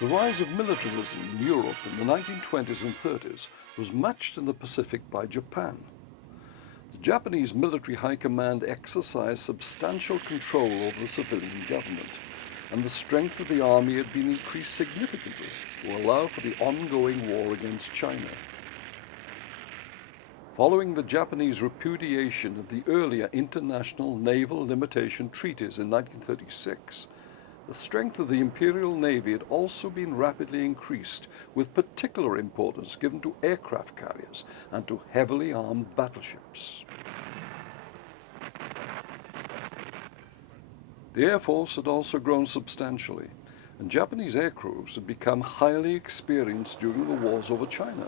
The rise of militarism in Europe in the 1920s and 30s was matched in the Pacific by Japan. The Japanese military high command exercised substantial control over the civilian government, and the strength of the army had been increased significantly to allow for the ongoing war against China. Following the Japanese repudiation of the earlier International Naval Limitation Treaties in 1936, the strength of the Imperial Navy had also been rapidly increased, with particular importance given to aircraft carriers and to heavily armed battleships. The Air Force had also grown substantially, and Japanese aircrews had become highly experienced during the wars over China.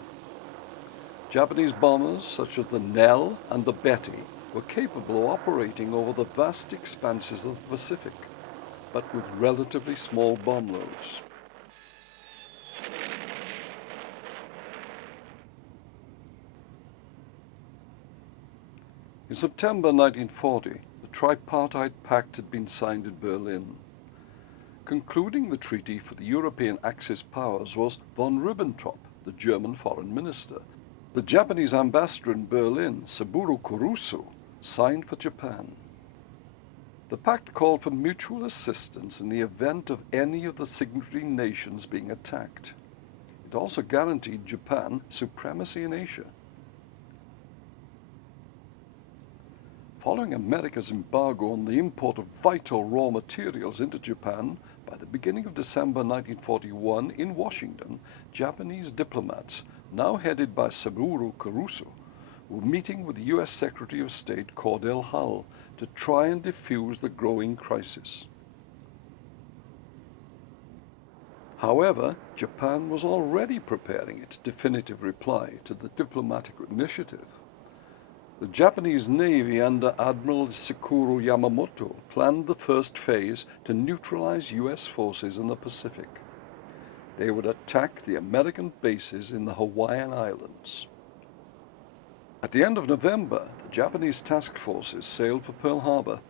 Japanese bombers such as the Nell and the Betty were capable of operating over the vast expanses of the Pacific, but with relatively small bomb loads. In September 1940, the Tripartite Pact had been signed in Berlin. Concluding the treaty for the European Axis powers was von Ribbentrop, the German foreign minister. The Japanese ambassador in Berlin, Saburo Kurusu, signed for Japan. The pact called for mutual assistance in the event of any of the signatory nations being attacked. It also guaranteed Japan supremacy in Asia. Following America's embargo on the import of vital raw materials into Japan, by the beginning of December 1941 in Washington, Japanese diplomats, now headed by Saburo Kurusu, were meeting with the U.S. Secretary of State Cordell Hull to try and defuse the growing crisis. However, Japan was already preparing its definitive reply to the diplomatic initiative. The Japanese Navy under Admiral Sakuro Yamamoto planned the first phase to neutralize U.S. forces in the Pacific. They would attack the American bases in the Hawaiian Islands. At the end of November, the Japanese task forces sailed for Pearl Harbor.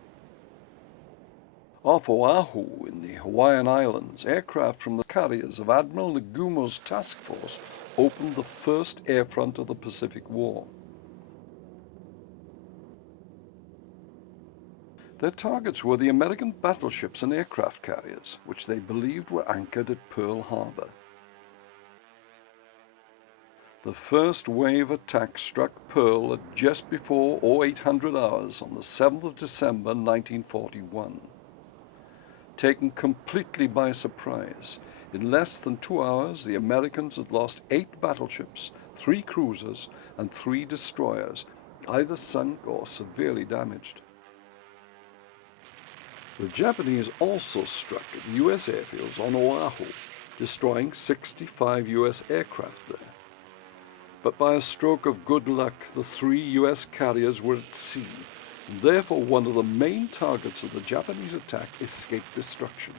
Off Oahu in the Hawaiian Islands, aircraft from the carriers of Admiral Nagumo's task force opened the first air front of the Pacific War. Their targets were the American battleships and aircraft carriers, which they believed were anchored at Pearl Harbor. The first wave attack struck Pearl at just before 0800 hours on the 7th of December 1941. Taken completely by surprise, in less than 2 hours the Americans had lost 8 battleships, 3 cruisers, and 3 destroyers, either sunk or severely damaged. The Japanese also struck at the U.S. airfields on Oahu, destroying 65 U.S. aircraft there. But by a stroke of good luck, the 3 U.S. carriers were at sea, and therefore one of the main targets of the Japanese attack escaped destruction.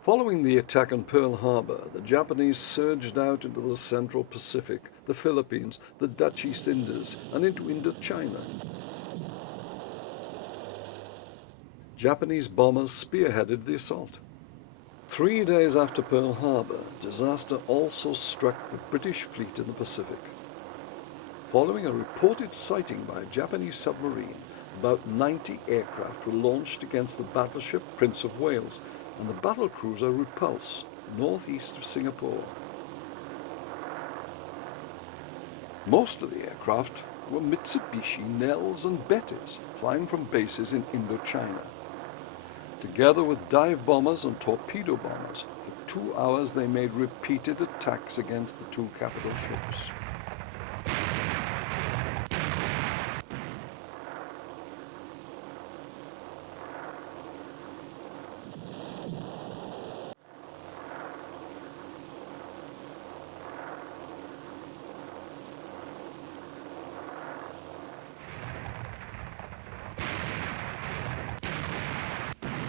Following the attack on Pearl Harbor, the Japanese surged out into the Central Pacific, the Philippines, the Dutch East Indies, and into Indochina. Japanese bombers spearheaded the assault. 3 days after Pearl Harbor, disaster also struck the British fleet in the Pacific. Following a reported sighting by a Japanese submarine, about 90 aircraft were launched against the battleship Prince of Wales and the battlecruiser Repulse, northeast of Singapore. Most of the aircraft were Mitsubishi Nells and Bettys, flying from bases in Indochina. Together with dive bombers and torpedo bombers, for 2 hours they made repeated attacks against the 2 capital ships.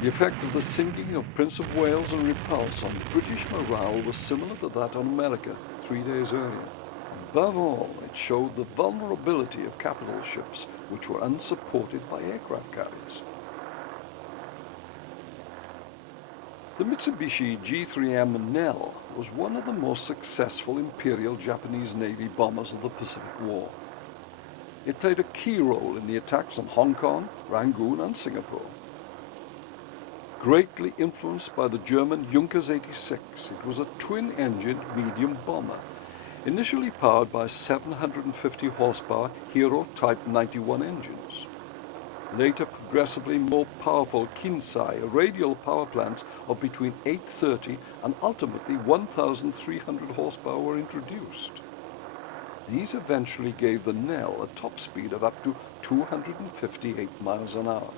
The effect of the sinking of Prince of Wales and Repulse on British morale was similar to that on America 3 days earlier. Above all, it showed the vulnerability of capital ships, which were unsupported by aircraft carriers. The Mitsubishi G3M Nell was one of the most successful Imperial Japanese Navy bombers of the Pacific War. It played a key role in the attacks on Hong Kong, Rangoon and Singapore. Greatly influenced by the German Junkers 86, it was a twin-engined medium bomber, initially powered by 750 horsepower Hero Type 91 engines. Later progressively more powerful Kinsai radial power plants of between 830 and ultimately 1,300 horsepower were introduced. These eventually gave the Nell a top speed of up to 258 miles an hour.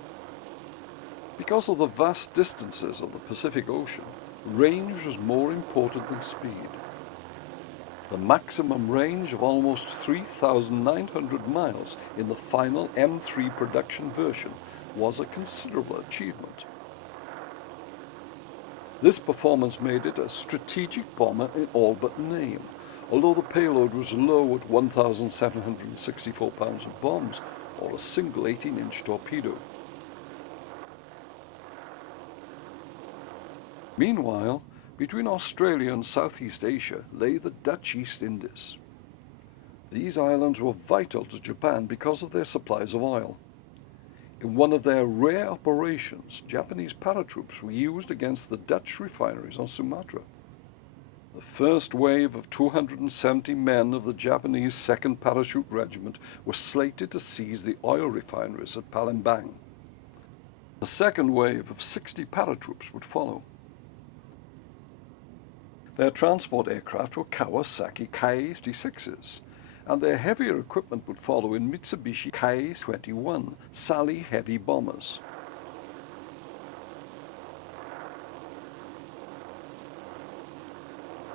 Because of the vast distances of the Pacific Ocean, range was more important than speed. The maximum range of almost 3,900 miles in the final M3 production version was a considerable achievement. This performance made it a strategic bomber in all but name, although the payload was low at 1,764 pounds of bombs or a single 18-inch torpedo. Meanwhile, between Australia and Southeast Asia lay the Dutch East Indies. These islands were vital to Japan because of their supplies of oil. In one of their rare operations, Japanese paratroops were used against the Dutch refineries on Sumatra. The first wave of 270 men of the Japanese 2nd Parachute Regiment were slated to seize the oil refineries at Palembang. A second wave of 60 paratroops would follow. Their transport aircraft were Kawasaki Ka-86s, and their heavier equipment would follow in Mitsubishi Ka-21 Sally heavy bombers.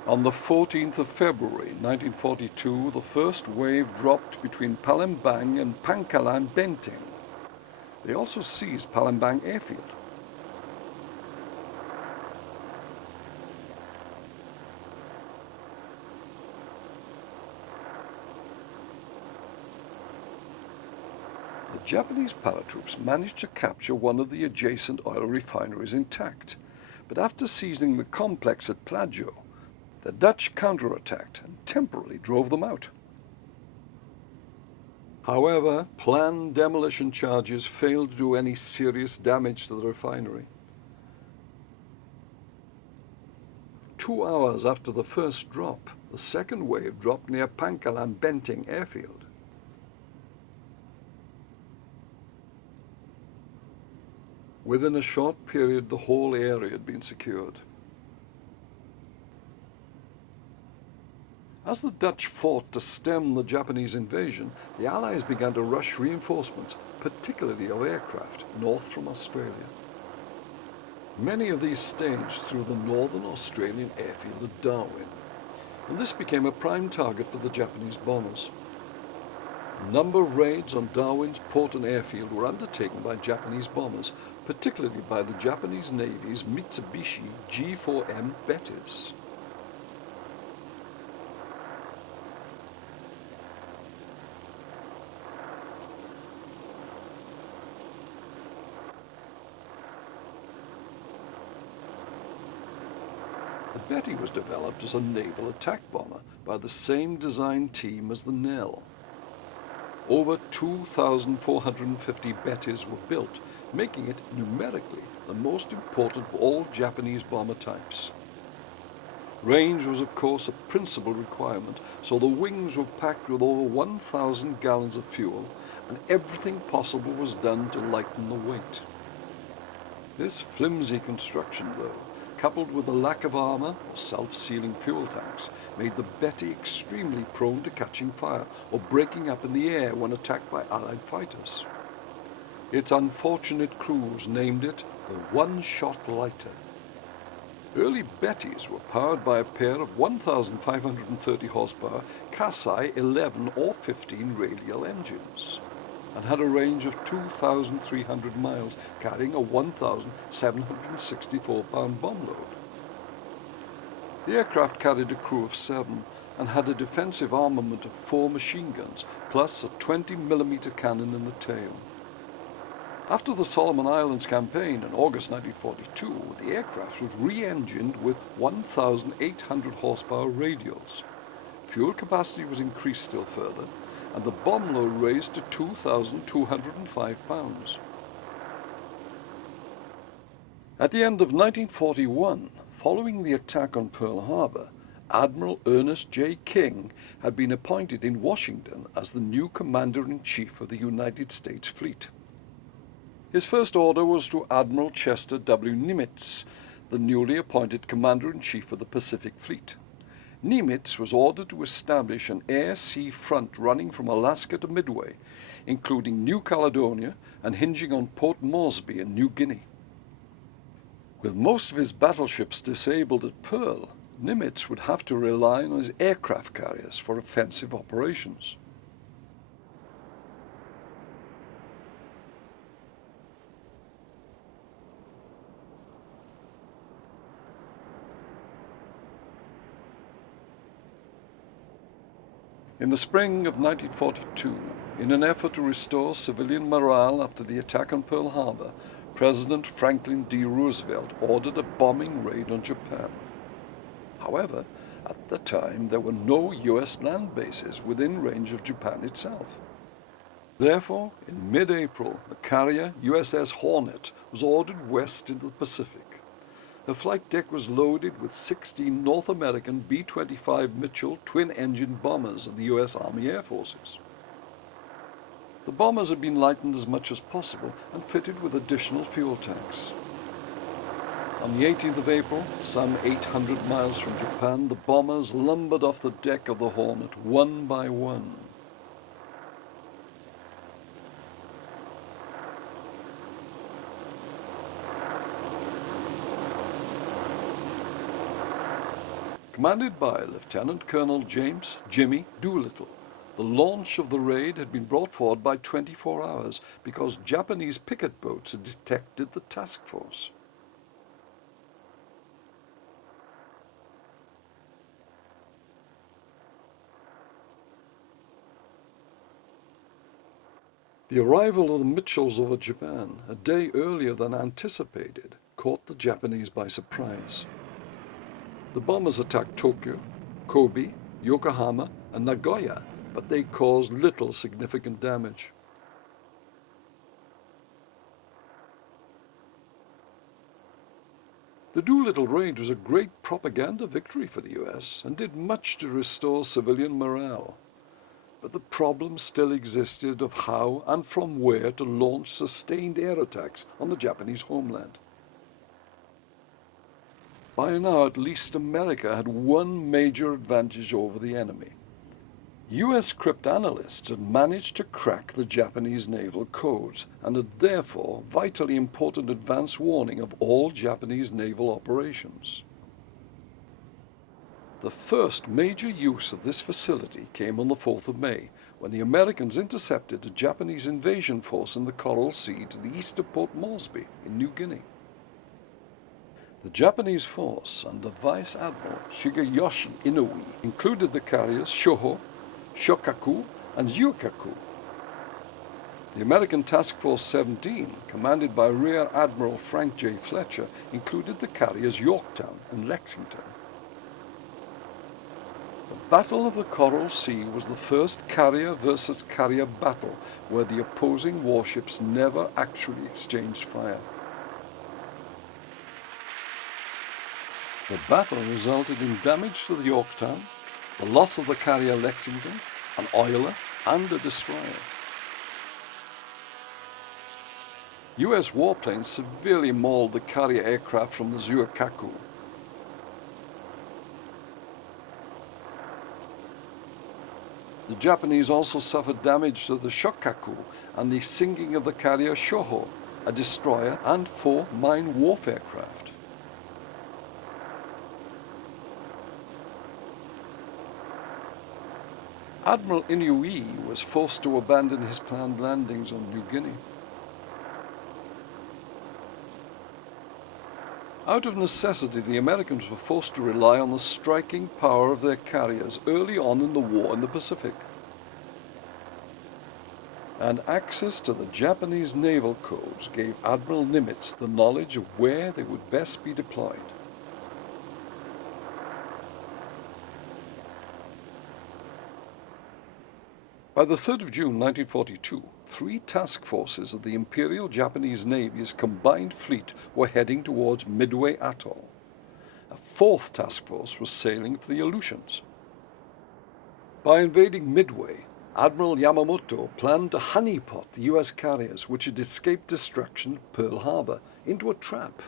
On the 14th of February 1942, the first wave dropped between Palembang and Pangkalan Benteng. They also seized Palembang airfield. The Japanese paratroops managed to capture one of the adjacent oil refineries intact, but after seizing the complex at Plaggio, the Dutch counterattacked and temporarily drove them out. However, planned demolition charges failed to do any serious damage to the refinery. 2 hours after the first drop, the second wave dropped near Pangkalan Benteng airfield. Within a short period, the whole area had been secured. As the Dutch fought to stem the Japanese invasion, the Allies began to rush reinforcements, particularly of aircraft, north from Australia. Many of these staged through the northern Australian airfield at Darwin, and this became a prime target for the Japanese bombers. A number of raids on Darwin's port and airfield were undertaken by Japanese bombers, particularly by the Japanese Navy's Mitsubishi G4M Betis. The Betty was developed as a naval attack bomber by the same design team as the Nell. Over 2,450 Betis were built, making it numerically the most important of all Japanese bomber types. Range was of course a principal requirement, so the wings were packed with over 1,000 gallons of fuel, and everything possible was done to lighten the weight. This flimsy construction, though, coupled with the lack of armor or self-sealing fuel tanks, made the Betty extremely prone to catching fire or breaking up in the air when attacked by Allied fighters. Its unfortunate crews named it the one-shot lighter. Early Bettys were powered by a pair of 1,530 horsepower Kasai 11 or 15 radial engines, and had a range of 2,300 miles, carrying a 1,764-pound bomb load. The aircraft carried a crew of 7 and had a defensive armament of 4 machine guns, plus a 20mm cannon in the tail. After the Solomon Islands campaign in August 1942, the aircraft was re-engined with 1,800 horsepower radials. Fuel capacity was increased still further, and the bomb load raised to 2,205 pounds. At the end of 1941, following the attack on Pearl Harbor, Admiral Ernest J. King had been appointed in Washington as the new Commander-in-Chief of the United States Fleet. His first order was to Admiral Chester W. Nimitz, the newly appointed Commander-in-Chief of the Pacific Fleet. Nimitz was ordered to establish an air-sea front running from Alaska to Midway, including New Caledonia and hinging on Port Moresby in New Guinea. With most of his battleships disabled at Pearl, Nimitz would have to rely on his aircraft carriers for offensive operations. In the spring of 1942, in an effort to restore civilian morale after the attack on Pearl Harbor, President Franklin D. Roosevelt ordered a bombing raid on Japan. However, at the time there were no U.S. land bases within range of Japan itself. Therefore, in mid-April, the carrier USS Hornet was ordered west into the Pacific. Her flight deck was loaded with 16 North American B-25 Mitchell twin-engine bombers of the U.S. Army Air Forces. The bombers had been lightened as much as possible and fitted with additional fuel tanks. On the 18th of April, some 800 miles from Japan, the bombers lumbered off the deck of the Hornet one by one. Commanded by Lieutenant Colonel James "Jimmy" Doolittle, the launch of the raid had been brought forward by 24 hours because Japanese picket boats had detected the task force. The arrival of the Mitchells over Japan, a day earlier than anticipated, caught the Japanese by surprise. The bombers attacked Tokyo, Kobe, Yokohama, and Nagoya, but they caused little significant damage. The Doolittle raid was a great propaganda victory for the US and did much to restore civilian morale. But the problem still existed of how and from where to launch sustained air attacks on the Japanese homeland. By now, at least America had one major advantage over the enemy. US cryptanalysts had managed to crack the Japanese naval codes and had therefore vitally important advance warning of all Japanese naval operations. The first major use of this facility came on the 4th of May, when the Americans intercepted a Japanese invasion force in the Coral Sea to the east of Port Moresby in New Guinea. The Japanese force under Vice Admiral Shigeyoshi Inoue included the carriers Shoho, Shokaku, and Zyukaku. The American Task Force 17, commanded by Rear Admiral Frank J. Fletcher, included the carriers Yorktown and Lexington. The Battle of the Coral Sea was the first carrier versus carrier battle where the opposing warships never actually exchanged fire. The battle resulted in damage to the Yorktown, the loss of the carrier Lexington, an oiler, and a destroyer. US warplanes severely mauled the carrier aircraft from the Zyukaku. The Japanese also suffered damage to the Shokaku and the sinking of the carrier Shoho, a destroyer, and 4 mine warfare craft. Admiral Inoue was forced to abandon his planned landings on New Guinea. Out of necessity, the Americans were forced to rely on the striking power of their carriers early on in the war in the Pacific. and access to the Japanese naval codes gave Admiral Nimitz the knowledge of where they would best be deployed. By the 3rd of June 1942, 3 task forces of the Imperial Japanese Navy's combined fleet were heading towards Midway Atoll. A 4th task force was sailing for the Aleutians. By invading Midway, Admiral Yamamoto planned to honeypot the U.S. carriers which had escaped destruction at Pearl Harbor into a trap.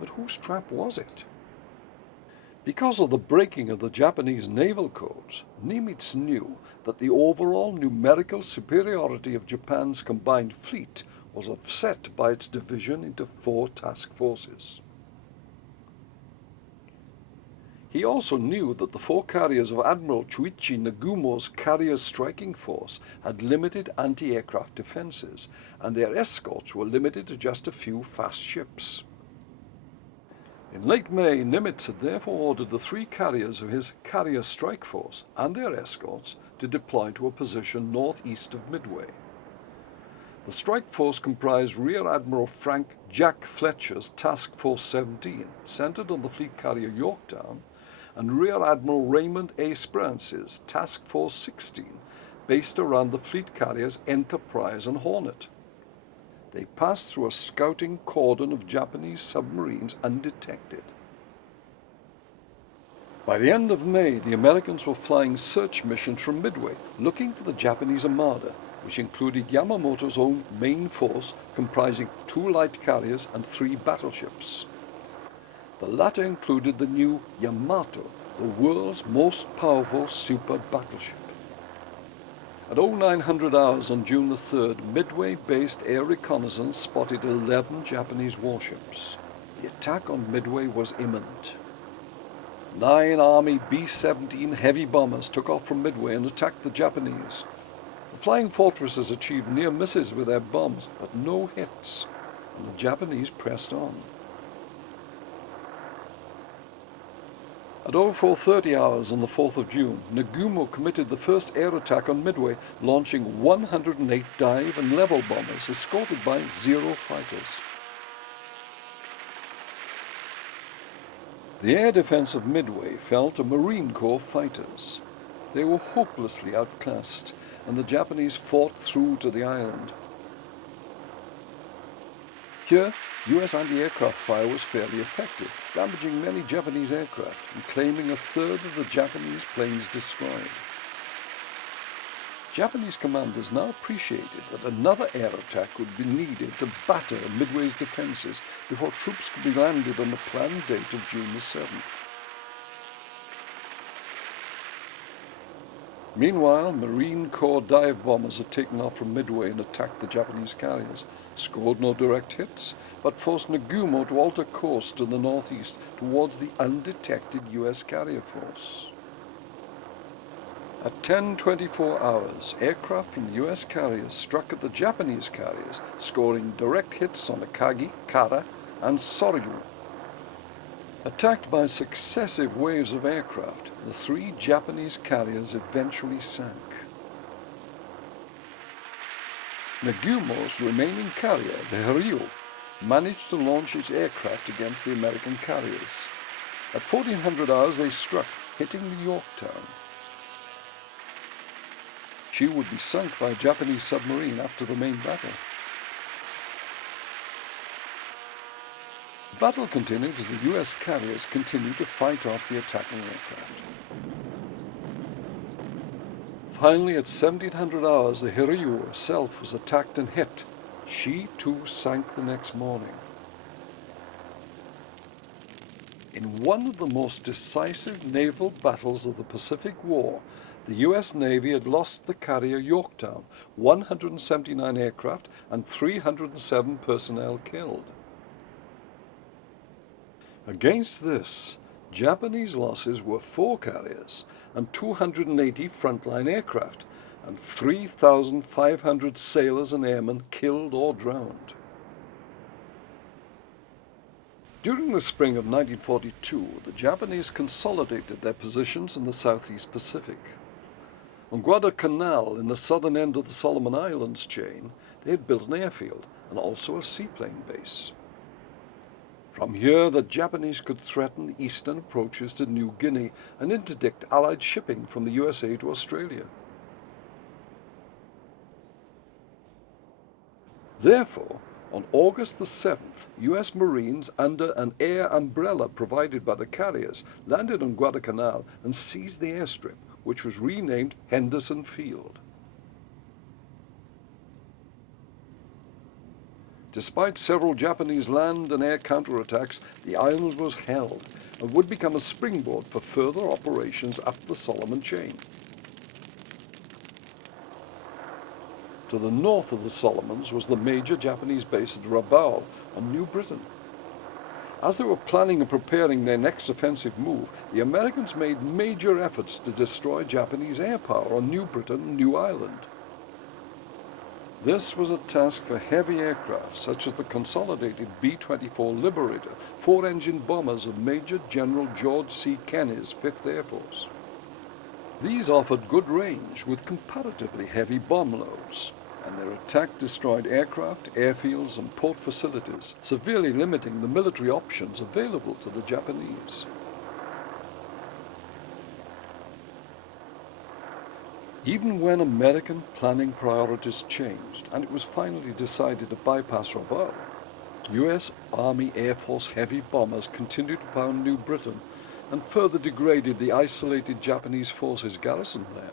But whose trap was it? Because of the breaking of the Japanese naval codes, Nimitz knew that the overall numerical superiority of Japan's combined fleet was offset by its division into 4 task forces. He also knew that the 4 carriers of Admiral Chuichi Nagumo's carrier striking force had limited anti-aircraft defenses, and their escorts were limited to just a few fast ships. In late May, Nimitz had therefore ordered the 3 carriers of his carrier strike force and their escorts to deploy to a position northeast of Midway. The strike force comprised Rear Admiral Frank Jack Fletcher's Task Force 17, centered on the fleet carrier Yorktown, and Rear Admiral Raymond A. Sprance's Task Force 16, based around the fleet carriers Enterprise and Hornet. They passed through a scouting cordon of Japanese submarines undetected. By the end of May, the Americans were flying search missions from Midway, looking for the Japanese Armada, which included Yamamoto's own main force, comprising 2 light carriers and 3 battleships. The latter included the new Yamato, the world's most powerful super battleship. At 0900 hours on June the 3rd, Midway-based air reconnaissance spotted 11 Japanese warships. The attack on Midway was imminent. 9 Army B-17 heavy bombers took off from Midway and attacked the Japanese. The flying fortresses achieved near misses with their bombs, but no hits, and the Japanese pressed on. At 0430 hours on the 4th of June, Nagumo committed the first air attack on Midway, launching 108 dive and level bombers escorted by 0 fighters. The air defense of Midway fell to Marine Corps fighters. They were hopelessly outclassed, and the Japanese fought through to the island. Here, U.S. anti-aircraft fire was fairly effective, damaging many Japanese aircraft and claiming a third of the Japanese planes destroyed. Japanese commanders now appreciated that another air attack would be needed to batter Midway's defenses before troops could be landed on the planned date of June the 7th. Meanwhile, Marine Corps dive bombers had taken off from Midway and attacked the Japanese carriers, scored no direct hits, but forced Nagumo to alter course to the northeast towards the undetected U.S. carrier force. At 10:24 hours, aircraft from the U.S. carriers struck at the Japanese carriers, scoring direct hits on Akagi, Kara, and Soryu. Attacked by successive waves of aircraft, the 3 Japanese carriers eventually sank. Nagumo's remaining carrier, the Hiryu, managed to launch its aircraft against the American carriers. At 1400 hours they struck, hitting the Yorktown. She would be sunk by a Japanese submarine after the main battle. The battle continued as the U.S. carriers continued to fight off the attacking aircraft. Finally, at 1700 hours, the Hiryu herself was attacked and hit. She, too, sank the next morning. In one of the most decisive naval battles of the Pacific War, the U.S. Navy had lost the carrier Yorktown, 179 aircraft and 307 personnel killed. Against this, Japanese losses were 4 carriers and 280 frontline aircraft, and 3,500 sailors and airmen killed or drowned. During the spring of 1942, the Japanese consolidated their positions in the Southeast Pacific. On Guadalcanal, in the southern end of the Solomon Islands chain, they had built an airfield and also a seaplane base. From here, the Japanese could threaten the eastern approaches to New Guinea and interdict Allied shipping from the USA to Australia. Therefore, on August the 7th, US Marines under an air umbrella provided by the carriers landed on Guadalcanal and seized the airstrip, which was renamed Henderson Field. Despite several Japanese land and air counterattacks, the island was held and would become a springboard for further operations up the Solomon chain. To the north of the Solomons was the major Japanese base at Rabaul on New Britain. As they were planning and preparing their next offensive move, the Americans made major efforts to destroy Japanese air power on New Britain and New Ireland. This was a task for heavy aircraft such as the consolidated B-24 Liberator, four-engine bombers of Major General George C. Kenney's 5th Air Force. These offered good range with comparatively heavy bomb loads, and their attack destroyed aircraft, airfields, and port facilities, severely limiting the military options available to the Japanese. Even when American planning priorities changed and it was finally decided to bypass Rabaul, US Army Air Force heavy bombers continued to pound New Britain and further degraded the isolated Japanese forces garrisoned there.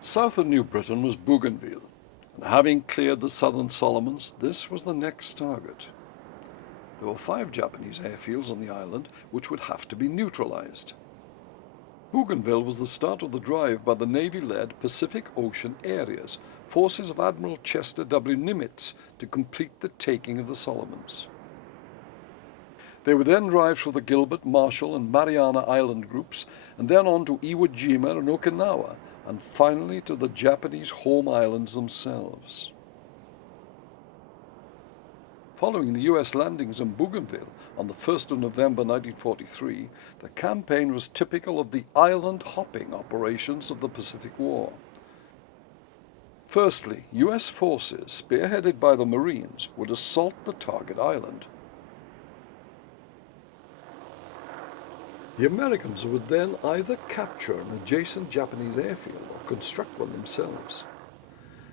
South of New Britain was Bougainville, and having cleared the southern Solomons, this was the next target. There were 5 Japanese airfields on the island which would have to be neutralized. Bougainville was the start of the drive by the Navy-led Pacific Ocean areas, forces of Admiral Chester W. Nimitz, to complete the taking of the Solomons. They would then drive through the Gilbert, Marshall, and Mariana Island groups, and then on to Iwo Jima and Okinawa, and finally to the Japanese home islands themselves. Following the US landings in Bougainville on the 1st of November 1943, the campaign was typical of the island-hopping operations of the Pacific War. Firstly, US forces, spearheaded by the Marines, would assault the target island. The Americans would then either capture an adjacent Japanese airfield or construct one themselves.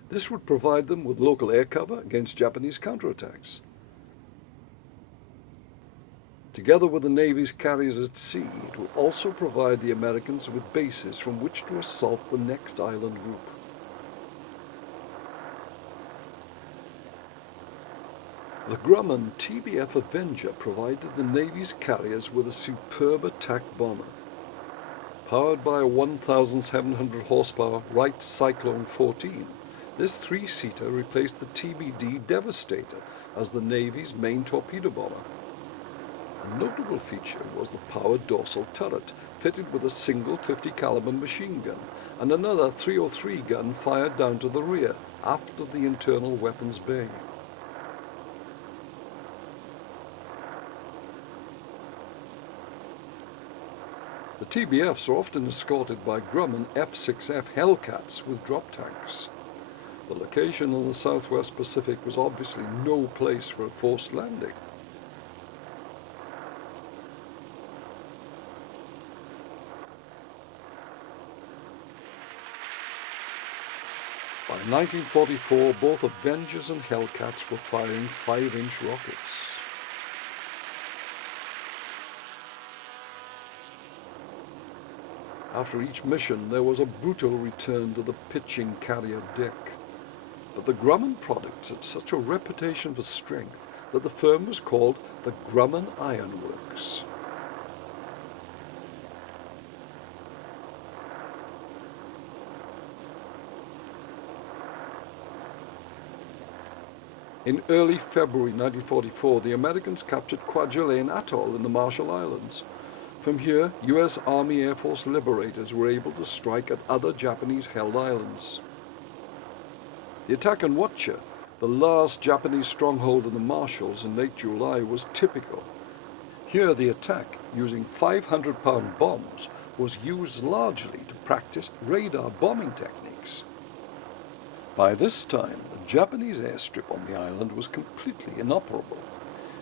This would provide them with local air cover against Japanese counterattacks. Together with the Navy's carriers at sea, it would also provide the Americans with bases from which to assault the next island group. The Grumman TBF Avenger provided the Navy's carriers with a superb attack bomber. Powered by a 1,700 horsepower Wright Cyclone 14, this 3-seater replaced the TBD Devastator as the Navy's main torpedo bomber. A notable feature was the powered dorsal turret, fitted with a single 50 caliber machine gun and another 303 gun fired down to the rear, aft of the internal weapons bay. The TBFs are often escorted by Grumman F-6F Hellcats with drop tanks. The location in the southwest Pacific was obviously no place for a forced landing. By 1944, both Avengers and Hellcats were firing 5-inch rockets. After each mission, there was a brutal return to the pitching carrier deck. But the Grumman products had such a reputation for strength that the firm was called the Grumman Iron Works. In early February 1944, the Americans captured Kwajalein Atoll in the Marshall Islands. From here, US Army Air Force Liberators were able to strike at other Japanese-held islands. The attack on Watcha, the last Japanese stronghold in the Marshalls in late July, was typical. Here the attack, using 500-pound bombs, was used largely to practice radar bombing techniques. By this time, the Japanese airstrip on the island was completely inoperable.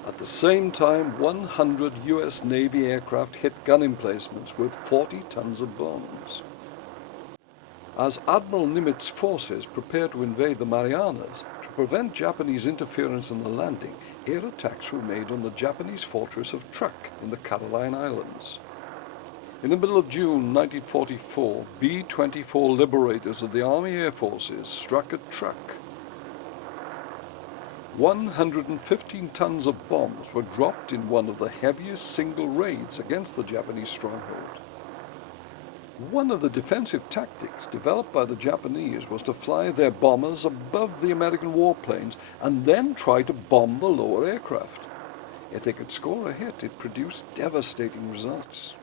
At the same time, 100 US Navy aircraft hit gun emplacements with 40 tons of bombs. As Admiral Nimitz's forces prepared to invade the Marianas, to prevent Japanese interference in the landing, air attacks were made on the Japanese fortress of Truk in the Caroline Islands. In the middle of June 1944, B-24 Liberators of the Army Air Forces struck at Truk. 115 tons of bombs were dropped in one of the heaviest single raids against the Japanese stronghold. One of the defensive tactics developed by the Japanese was to fly their bombers above the American warplanes and then try to bomb the lower aircraft. If they could score a hit, it produced devastating results.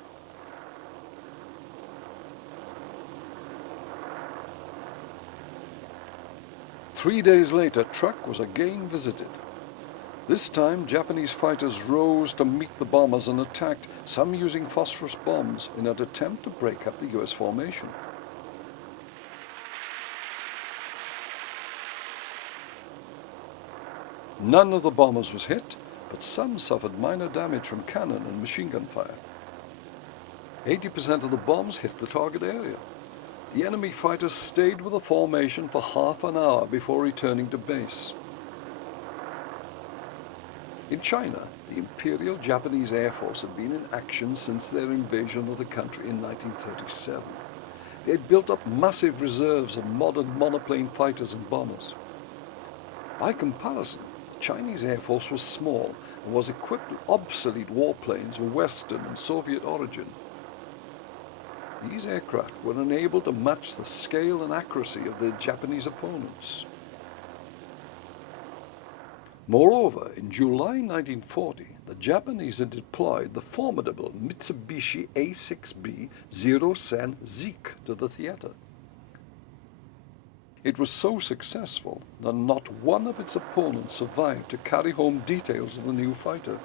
Three days later, Truk was again visited. This time, Japanese fighters rose to meet the bombers and attacked, some using phosphorus bombs in an attempt to break up the US formation. None of the bombers was hit, but some suffered minor damage from cannon and machine gun fire. 80% of the bombs hit the target area. The enemy fighters stayed with the formation for half an hour before returning to base. In China, the Imperial Japanese Air Force had been in action since their invasion of the country in 1937. They had built up massive reserves of modern monoplane fighters and bombers. By comparison, the Chinese Air Force was small and was equipped with obsolete warplanes of Western and Soviet origin. These aircraft were unable to match the scale and accuracy of their Japanese opponents. Moreover, in July 1940, the Japanese had deployed the formidable Mitsubishi A6B Zero-Sen Zeke to the theater. It was so successful that not one of its opponents survived to carry home details of the new fighter,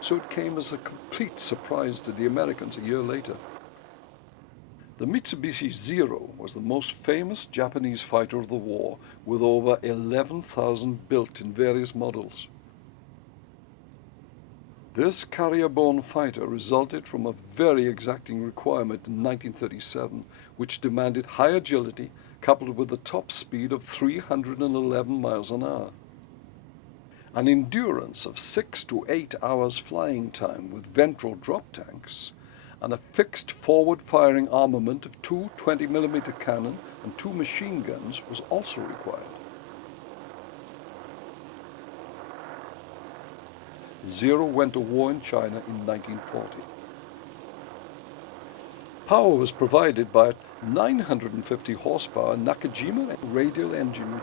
so it came as a complete surprise to the Americans a year later. The Mitsubishi Zero was the most famous Japanese fighter of the war, with over 11,000 built in various models. This carrier-borne fighter resulted from a very exacting requirement in 1937, which demanded high agility coupled with a top speed of 311 miles an hour. An endurance of 6 to 8 hours flying time with ventral drop tanks, and a fixed forward-firing armament of two 20mm cannon and 2 machine guns was also required. Zero went to war in China in 1940. Power was provided by a 950 horsepower Nakajima radial engine.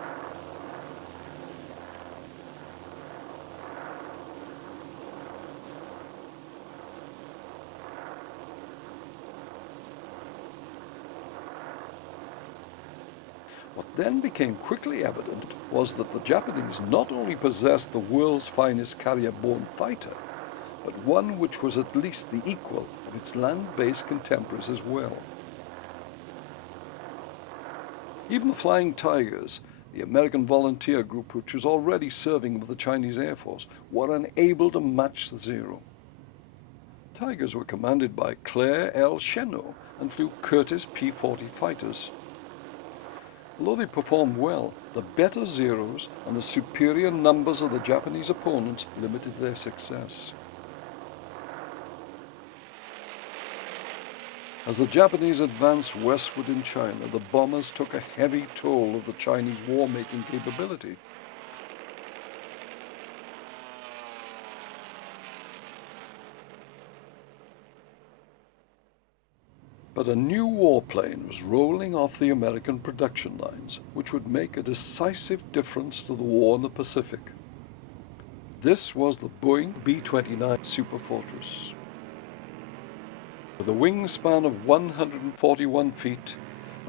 What then became quickly evident was that the Japanese not only possessed the world's finest carrier-borne fighter, but one which was at least the equal of its land-based contemporaries as well. Even the Flying Tigers, the American volunteer group which was already serving with the Chinese Air Force, were unable to match the Zero. Tigers were commanded by Claire L. Chennault and flew Curtiss P-40 fighters. Although they performed well, the better Zeros and the superior numbers of the Japanese opponents limited their success. As the Japanese advanced westward in China, the bombers took a heavy toll of the Chinese war-making capability. But a new warplane was rolling off the American production lines, which would make a decisive difference to the war in the Pacific. This was the Boeing B-29 Superfortress. With a wingspan of 141 feet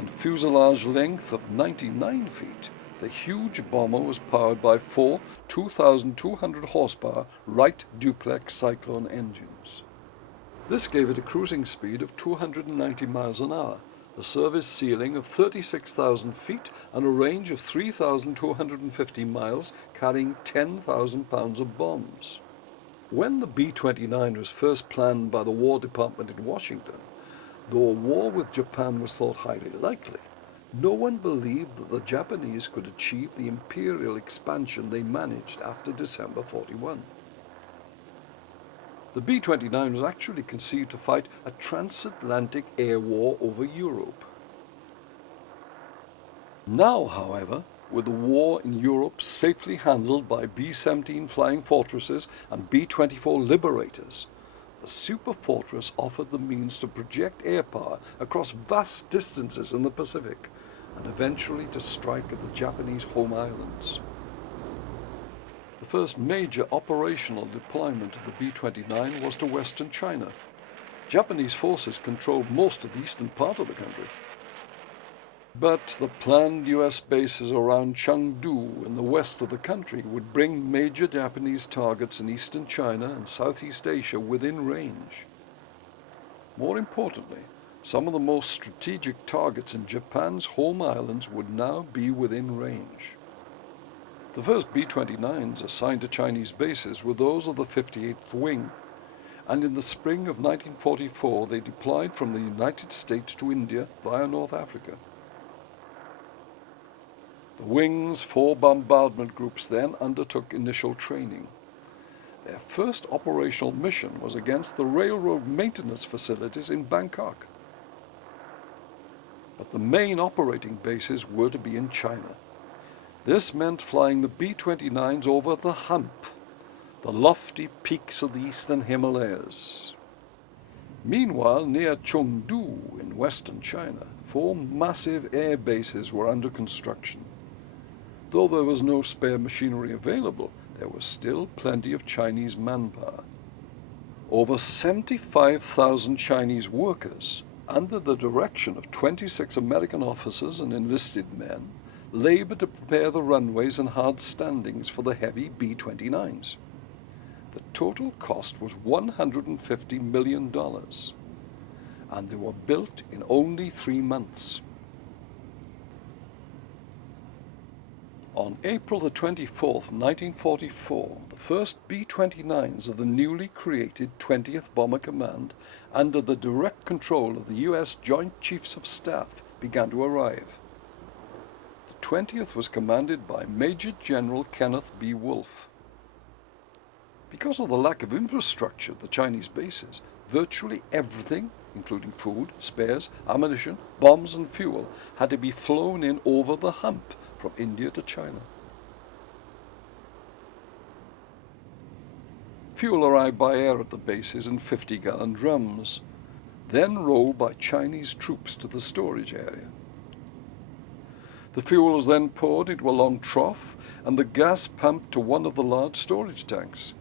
and fuselage length of 99 feet, The huge bomber was powered by four 2,200 horsepower Wright duplex Cyclone engines. This gave it a cruising speed of 290 miles an hour, a service ceiling of 36,000 feet, and a range of 3,250 miles, carrying 10,000 pounds of bombs. When the B-29 was first planned by the War Department in Washington, though a war with Japan was thought highly likely, no one believed that the Japanese could achieve the imperial expansion they managed after December 41. The B-29 was actually conceived to fight a transatlantic air war over Europe. Now, however, with the war in Europe safely handled by B-17 Flying Fortresses and B-24 Liberators, the Superfortress offered the means to project air power across vast distances in the Pacific and eventually to strike at the Japanese home islands. The first major operational deployment of the B-29 was to western China. Japanese forces controlled most of the eastern part of the country. But the planned US bases around Chengdu in the west of the country would bring major Japanese targets in eastern China and Southeast Asia within range. More importantly, some of the most strategic targets in Japan's home islands would now be within range. The first B-29s assigned to Chinese bases were those of the 58th Wing, and in the spring of 1944 they deployed from the United States to India via North Africa. The Wing's 4 bombardment groups then undertook initial training. Their first operational mission was against the railroad maintenance facilities in Bangkok. But the main operating bases were to be in China. This meant flying the B-29s over the hump, the lofty peaks of the eastern Himalayas. Meanwhile, near Chengdu in western China, 4 massive air bases were under construction. Though there was no spare machinery available, there was still plenty of Chinese manpower. Over 75,000 Chinese workers, under the direction of 26 American officers and enlisted men, labored to prepare the runways and hard standings for the heavy B-29s. The total cost was $150 million, and they were built in only 3 months. On April the 24th, 1944, the first B-29s of the newly created 20th Bomber Command, under the direct control of the U.S. Joint Chiefs of Staff, began to arrive. The 20th was commanded by Major General Kenneth B. Wolfe. Because of the lack of infrastructure at the Chinese bases, virtually everything, including food, spares, ammunition, bombs and fuel, had to be flown in over the hump from India to China. Fuel arrived by air at the bases in 50-gallon drums, then rolled by Chinese troops to the storage area. The fuel was then poured into a long trough and the gas pumped to one of the large storage tanks.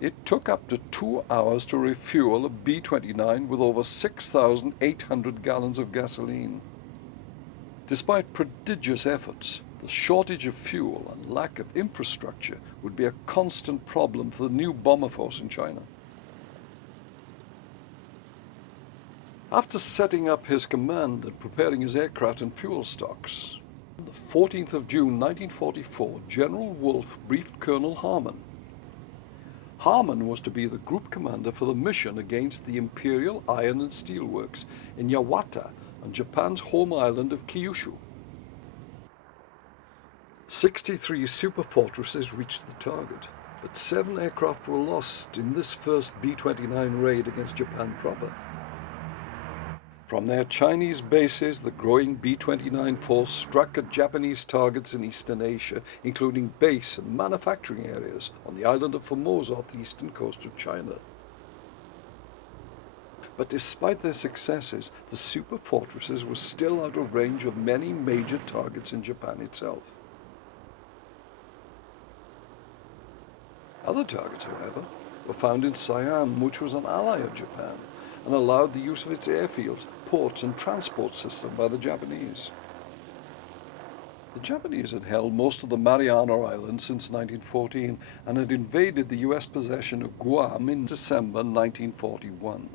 It took up to 2 hours to refuel a B-29 with over 6,800 gallons of gasoline. Despite prodigious efforts, the shortage of fuel and lack of infrastructure would be a constant problem for the new bomber force in China. After setting up his command and preparing his aircraft and fuel stocks, on the 14th of June 1944, General Wolfe briefed Colonel Harmon. Harmon was to be the group commander for the mission against the Imperial Iron and Steel Works in Yawata on Japan's home island of Kyushu. 63 superfortresses reached the target, but 7 aircraft were lost in this first B-29 raid against Japan proper. From their Chinese bases, the growing B-29 force struck at Japanese targets in eastern Asia, including base and manufacturing areas on the island of Formosa off the eastern coast of China. But despite their successes, the superfortresses were still out of range of many major targets in Japan itself. Other targets, however, were found in Siam, which was an ally of Japan, and allowed the use of its airfields, ports and transport system by the Japanese. The Japanese had held most of the Mariana Islands since 1914 and had invaded the US possession of Guam in December 1941.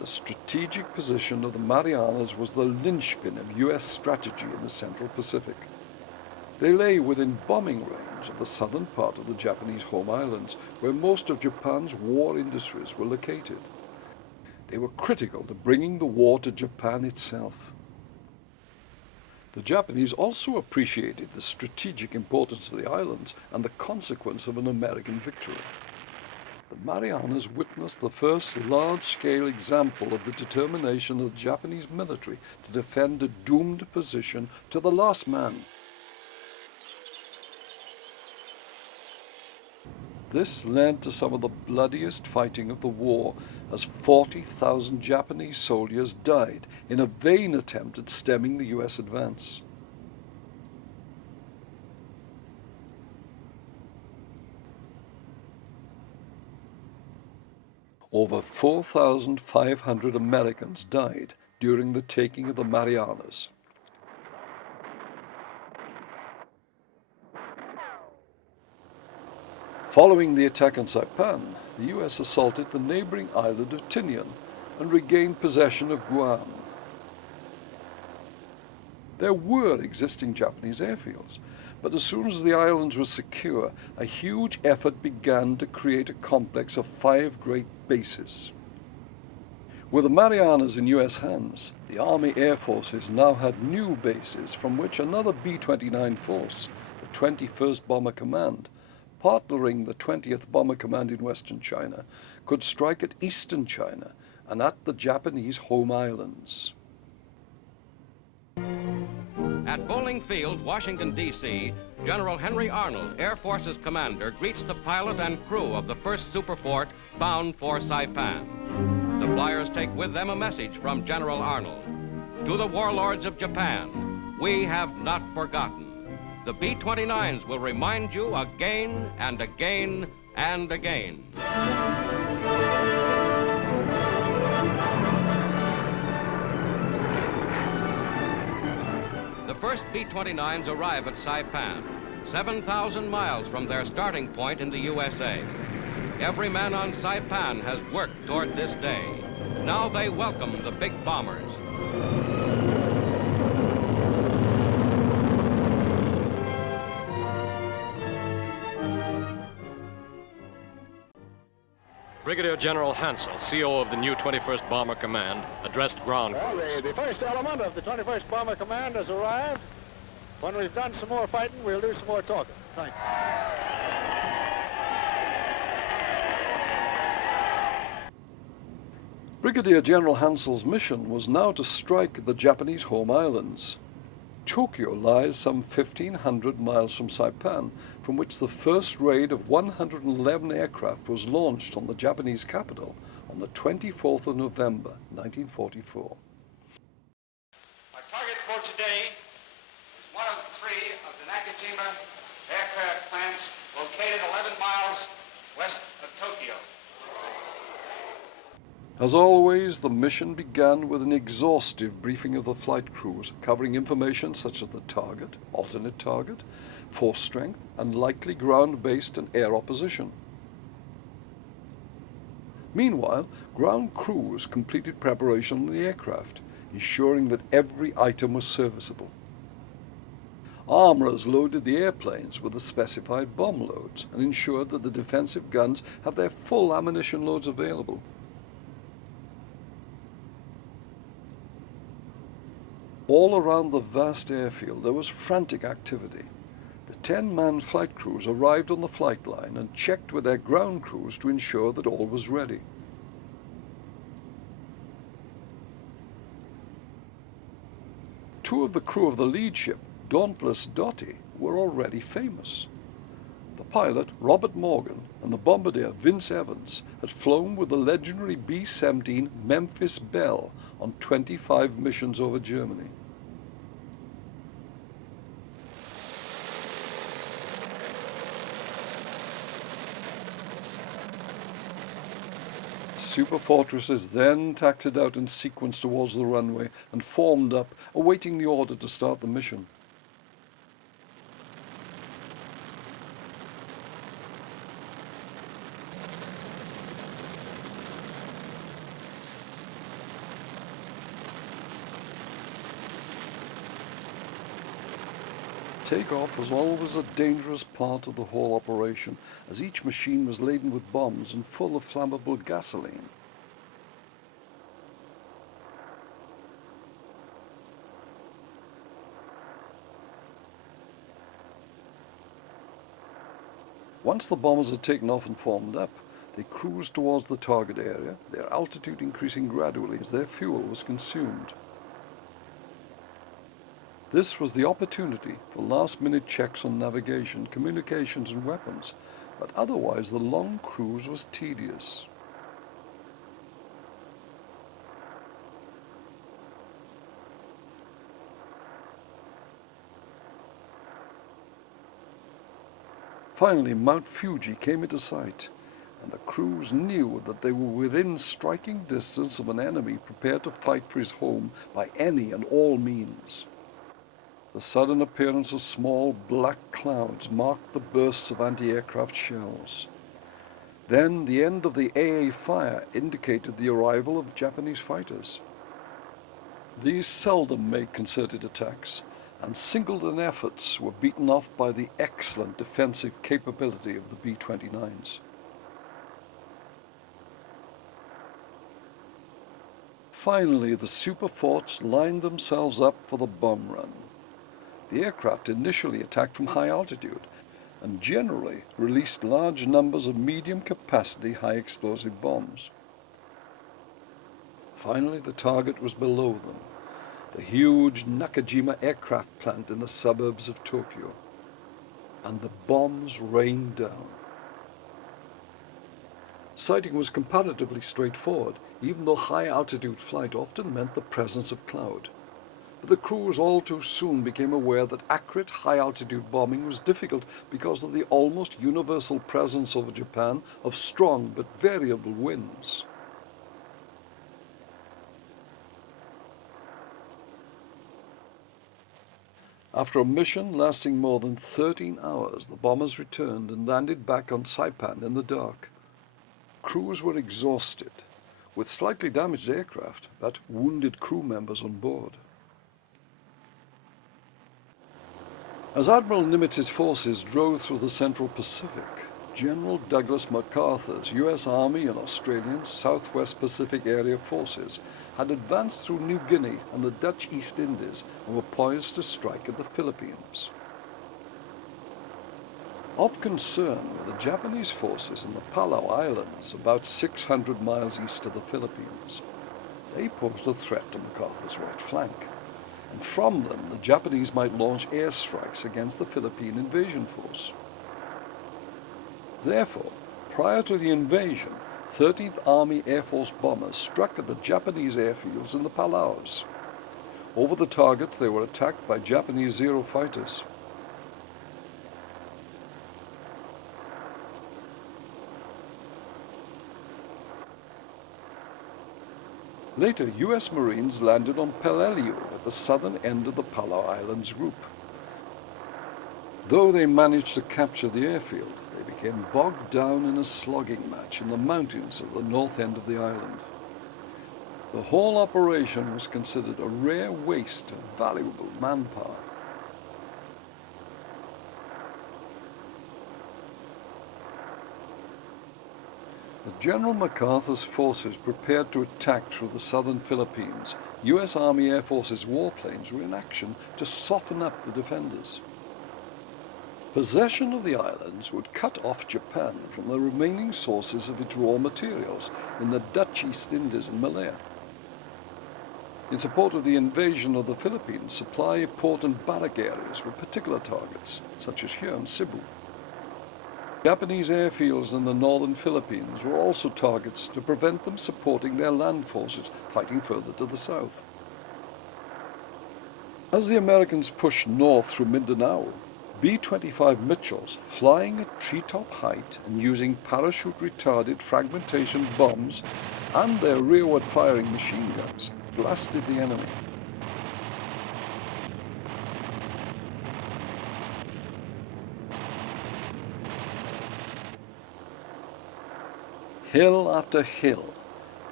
The strategic position of the Marianas was the linchpin of US strategy in the Central Pacific. They lay within bombing range of the southern part of the Japanese home islands, where most of Japan's war industries were located. They were critical to bringing the war to Japan itself. The Japanese also appreciated the strategic importance of the islands and the consequence of an American victory. The Marianas witnessed the first large-scale example of the determination of the Japanese military to defend a doomed position to the last man. This led to some of the bloodiest fighting of the war, as 40,000 Japanese soldiers died in a vain attempt at stemming the US advance. Over 4,500 Americans died during the taking of the Marianas. Following the attack on Saipan, the US assaulted the neighboring island of Tinian and regained possession of Guam. There were existing Japanese airfields, but as soon as the islands were secure, a huge effort began to create a complex of 5 great bases. With the Marianas in US hands, the Army Air Forces now had new bases from which another B-29 force, the 21st Bomber Command, partnering the 20th Bomber Command in Western China, could strike at eastern China and at the Japanese home islands. At Bowling Field, Washington, D.C., General Henry Arnold, Air Force's commander, greets the pilot and crew of the first Superfort bound for Saipan. The flyers take with them a message from General Arnold. To the warlords of Japan, we have not forgotten. The B-29s will remind you again and again and again. The first B-29s arrive at Saipan, 7,000 miles from their starting point in the USA. Every man on Saipan has worked toward this day. Now they welcome the big bombers. Brigadier General Hansel, CO of the new 21st Bomber Command, addressed ground crews. Well, the first element of the 21st Bomber Command has arrived. When we've done some more fighting, we'll do some more talking. Thank you. Brigadier General Hansel's mission was now to strike the Japanese home islands. Tokyo lies some 1,500 miles from Saipan, from which the first raid of 111 aircraft was launched on the Japanese capital on the 24th of November, 1944. Our target for today is one of 3 of the Nakajima aircraft plants located 11 miles west of Tokyo. As always, the mission began with an exhaustive briefing of the flight crews, covering information such as the target, alternate target, force strength, and likely ground-based and air opposition. Meanwhile, ground crews completed preparation of the aircraft, ensuring that every item was serviceable. Armourers loaded the airplanes with the specified bomb loads and ensured that the defensive guns had their full ammunition loads available. All around the vast airfield there was frantic activity. The 10-man flight crews arrived on the flight line and checked with their ground crews to ensure that all was ready. Two of the crew of the lead ship, Dauntless Dottie, were already famous. The pilot, Robert Morgan, and the bombardier, Vince Evans, had flown with the legendary B-17 Memphis Belle on 25 missions over Germany. Superfortresses then taxied out in sequence towards the runway and formed up, awaiting the order to start the mission. Takeoff was always a dangerous part of the whole operation, as each machine was laden with bombs and full of flammable gasoline. Once the bombers had taken off and formed up, they cruised towards the target area, their altitude increasing gradually as their fuel was consumed. This was the opportunity for last-minute checks on navigation, communications and weapons, but otherwise the long cruise was tedious. Finally, Mount Fuji came into sight, and the crews knew that they were within striking distance of an enemy prepared to fight for his home by any and all means. The sudden appearance of small black clouds marked the bursts of anti-aircraft shells. Then the end of the AA fire indicated the arrival of Japanese fighters. These seldom made concerted attacks, and singleton efforts were beaten off by the excellent defensive capability of the B-29s. Finally, the superforts lined themselves up for the bomb run. The aircraft initially attacked from high altitude and generally released large numbers of medium-capacity high-explosive bombs. Finally, the target was below them, the huge Nakajima aircraft plant in the suburbs of Tokyo, and the bombs rained down. Sighting was comparatively straightforward, even though high-altitude flight often meant the presence of cloud. But the crews all too soon became aware that accurate high-altitude bombing was difficult because of the almost universal presence over Japan of strong but variable winds. After a mission lasting more than 13 hours, the bombers returned and landed back on Saipan in the dark. Crews were exhausted, with slightly damaged aircraft, but wounded crew members on board. As Admiral Nimitz's forces drove through the Central Pacific, General Douglas MacArthur's U.S. Army and Australian Southwest Pacific Area forces had advanced through New Guinea and the Dutch East Indies and were poised to strike at the Philippines. Of concern were the Japanese forces in the Palau Islands, about 600 miles east of the Philippines. They posed a threat to MacArthur's right flank, and from them the Japanese might launch airstrikes against the Philippine invasion force. Therefore, prior to the invasion, 13th Army Air Force bombers struck at the Japanese airfields in the Palaus. Over the targets they were attacked by Japanese Zero fighters. Later, U.S. Marines landed on Peleliu at the southern end of the Palau Islands group. Though they managed to capture the airfield, they became bogged down in a slogging match in the mountains at the north end of the island. The whole operation was considered a rare waste of valuable manpower. As General MacArthur's forces prepared to attack through the southern Philippines, U.S. Army Air Force's warplanes were in action to soften up the defenders. Possession of the islands would cut off Japan from the remaining sources of its raw materials in the Dutch East Indies and Malaya. In support of the invasion of the Philippines, supply, port and barrack areas were particular targets, such as here in Cebu. Japanese airfields in the northern Philippines were also targets to prevent them supporting their land forces fighting further to the south. As the Americans pushed north through Mindanao, B-25 Mitchells, flying at treetop height and using parachute-retarded fragmentation bombs and their rearward-firing machine guns, blasted the enemy. Hill after hill,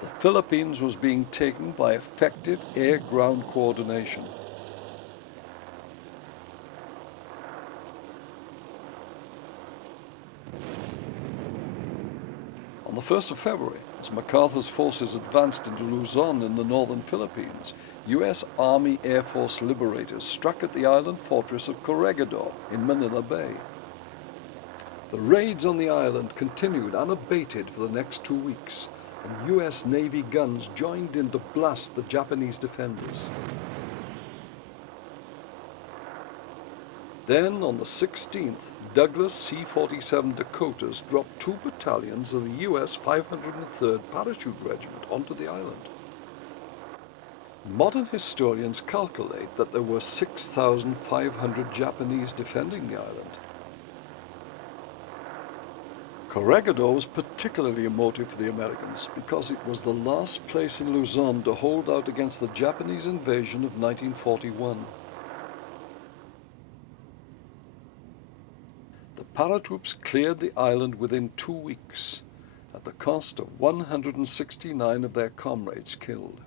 the Philippines was being taken by effective air-ground coordination. On the 1st of February, as MacArthur's forces advanced into Luzon in the northern Philippines, U.S. Army Air Force liberators struck at the island fortress of Corregidor in Manila Bay. The raids on the island continued unabated for the next 2 weeks, and U.S. Navy guns joined in to blast the Japanese defenders. Then, on the 16th, Douglas C-47 Dakotas dropped 2 battalions of the U.S. 503rd Parachute Regiment onto the island. Modern historians calculate that there were 6,500 Japanese defending the island. Corregidor was particularly emotive for the Americans because it was the last place in Luzon to hold out against the Japanese invasion of 1941. The paratroops cleared the island within 2 weeks, at the cost of 169 of their comrades killed.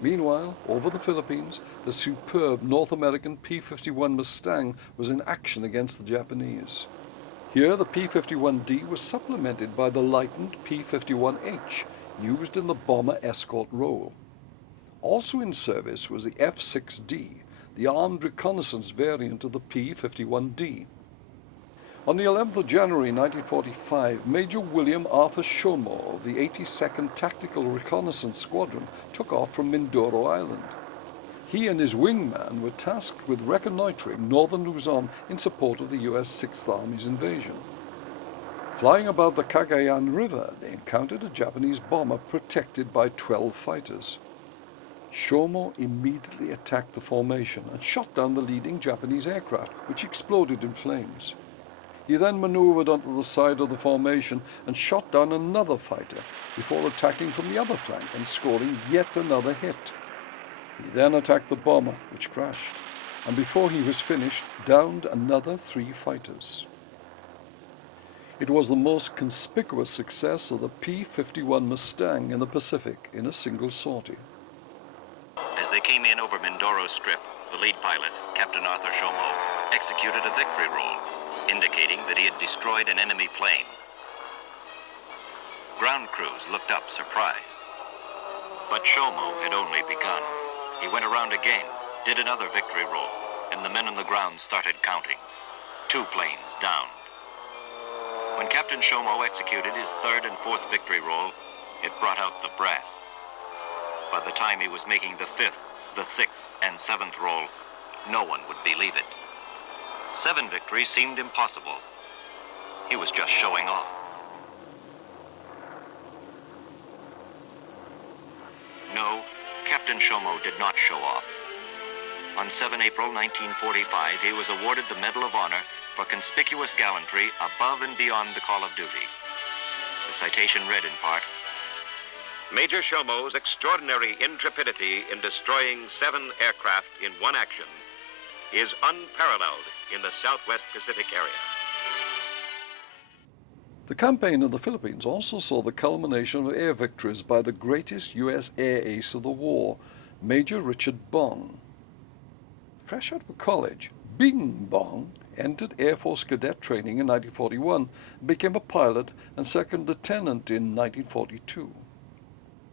Meanwhile, over the Philippines, the superb North American P-51 Mustang was in action against the Japanese. Here, the P-51D was supplemented by the lightened P-51H, used in the bomber escort role. Also in service was the F-6D, the armed reconnaissance variant of the P-51D. On the 11th of January 1945, Major William Arthur Shomo of the 82nd Tactical Reconnaissance Squadron took off from Mindoro Island. He and his wingman were tasked with reconnoitering northern Luzon in support of the U.S. Sixth Army's invasion. Flying above the Cagayan River, they encountered a Japanese bomber protected by 12 fighters. Shomo immediately attacked the formation and shot down the leading Japanese aircraft, which exploded in flames. He then maneuvered onto the side of the formation and shot down another fighter before attacking from the other flank and scoring yet another hit. He then attacked the bomber, which crashed, and before he was finished, downed another 3 fighters. It was the most conspicuous success of the P-51 Mustang in the Pacific in a single sortie. As they came in over Mindoro Strip, the lead pilot, Captain Arthur Shomo, executed a victory roll, indicating that he had destroyed an enemy plane. Ground crews looked up surprised. But Shomo had only begun. He went around again, did another victory roll, and the men on the ground started counting. 2 planes down. When Captain Shomo executed his 3rd and 4th victory roll, it brought out the brass. By the time he was making the 5th, the 6th, and 7th roll, no one would believe it. 7 victories seemed impossible. He was just showing off. No, Captain Shomo did not show off. On 7 April 1945, he was awarded the Medal of Honor for conspicuous gallantry above and beyond the call of duty. The citation read in part, Major Shomo's extraordinary intrepidity in destroying 7 aircraft in one action is unparalleled in the Southwest Pacific area. The campaign in the Philippines also saw the culmination of air victories by the greatest U.S. air ace of the war, Major Richard Bong. Fresh out of college, Bing Bong entered Air Force cadet training in 1941, became a pilot and 2nd lieutenant in 1942.